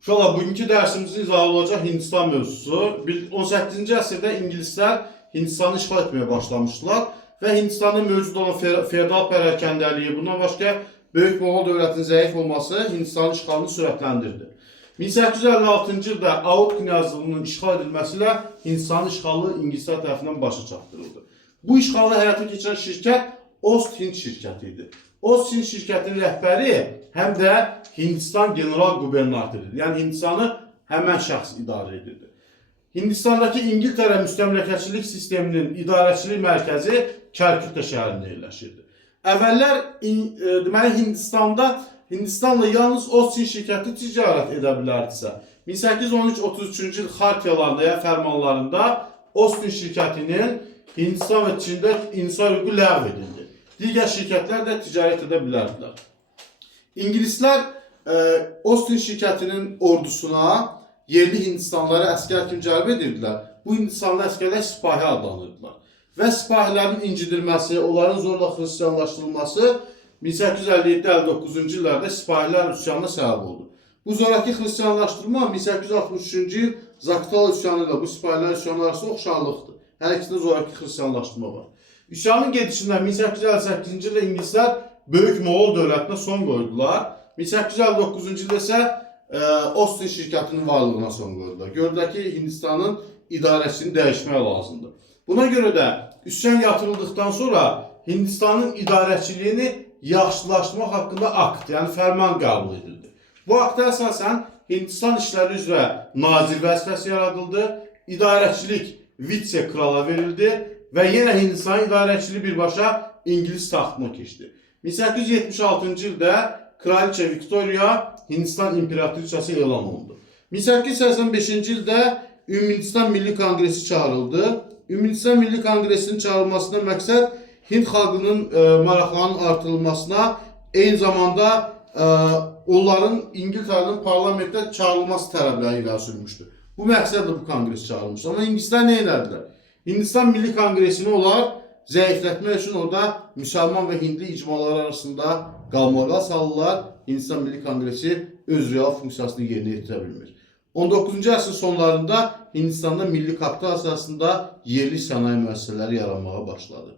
Uşaqlar, bugünkü dərsimizin izahı olacaq Hindistan mövzusu. 18-ci əsrdə ingilislər Hindistanı işğal etməyə başlamışdılar və Hindistanda mövcud olan feodal pərakəndəliyi, bundan başqa Böyük Moğol dövlətinin zəif olması Hindistanın işğalını sürətləndirdi. 1856-cı ildə Aud knyazlığının işğal edilməsi ilə Hindistanın işğalı ingilislər tərəfindən başa çatdırıldı. Bu işğalı həyata keçirən şirkət Ost-Hind şirkəti idi. Ost-Hind şirkətinin rəhbəri həm də Hindistan general qubernatoridir. Yəni Hindistanı həmən şəxs idarə edirdi. Hindistandakı İngiltərə müstəmləkəçilik sisteminin idarəçilik mərkəzi Kəlküttə şəhərində yerləşirdi. Əvvəllər deməli Hindistanla yalnız Ost-Hind şirkəti ticarət edə bilərdisə, 1813-33-cü il xartiyalarında ya fərmanlarında Ost-Hind şirkətinin Hindistan və Çində insan hüququ ləğv edildi. Digər şirkətlər də ticarət edə bilərdilər. İngilislər Ost-Hind şirkətinin ordusuna yerli Hindistanlıları əskər kimi cəlb edirdilər. Bu Hindistanlı əskərlər sipahi adlanırdılar. Və sipahilərin incidilməsi, onların zorla xristianlaşdırılması 1857-59-cu illərdə sipahilər üsyanına səbəb oldu. Bu zoraki xristianlaşdırma 1863-cü il Zaqatala üsyanı ilə bu sipahilər üsyanı arasında oxşarlıqdır. Hər ikisində zoraki xristianlaşdırma var. Üsyanın gedişindən 1858-ci ildə ingilislər Böyük Moğol dövlətinə son qoydular. 1859-cu ildə isə Ost-Hind şirkətinin varlığına son qoydular. Gördülər ki, Hindistanın idarəsini dəyişmək lazımdır. Buna görə də üsyan yatırıldıqdan sonra Hindistanın idarəçiliyini yaxşılaşdırmaq haqqında akt, yəni fərman qəbul edildi. Bu akta əsasən Hindistan işləri üzrə nazir vəzifəsi yaradıldı, idarəçilik vitse krala verildi və yenə Hindistan idarəçiliyi birbaşa İngilis taxtına keçdi. 1876-cı ildə Kraliçə Viktoriya Hindistan imperatriçası elan olundu. 1885-ci ildə Ümumhindistan Milli Kongresi çağırıldı. Ümumhindistan Milli Kongresinin çağırılmasına məqsəd Hind xalqının maraqlarının artırılmasına, eyni zamanda onların İngiltərənin parlamentdə çağırılması tələbləri irəli sürmüşdü. Bu məqsədlə bu kongres çağırılmışdı. Amma ingilislər nə edərdilər? Hindistan Milli Kongresini onlar zəiflətmək üçün orada müsəlman və hindli icmalar arasında qalmağa salırlar. Hindistan Milli Kongresi öz real funksiyasını yerinə yetirə bilmir. 19-cu əsrin sonlarında Hindistanda milli kapital əsasında yerli sənaye müəssisələri yaranmağa başladı.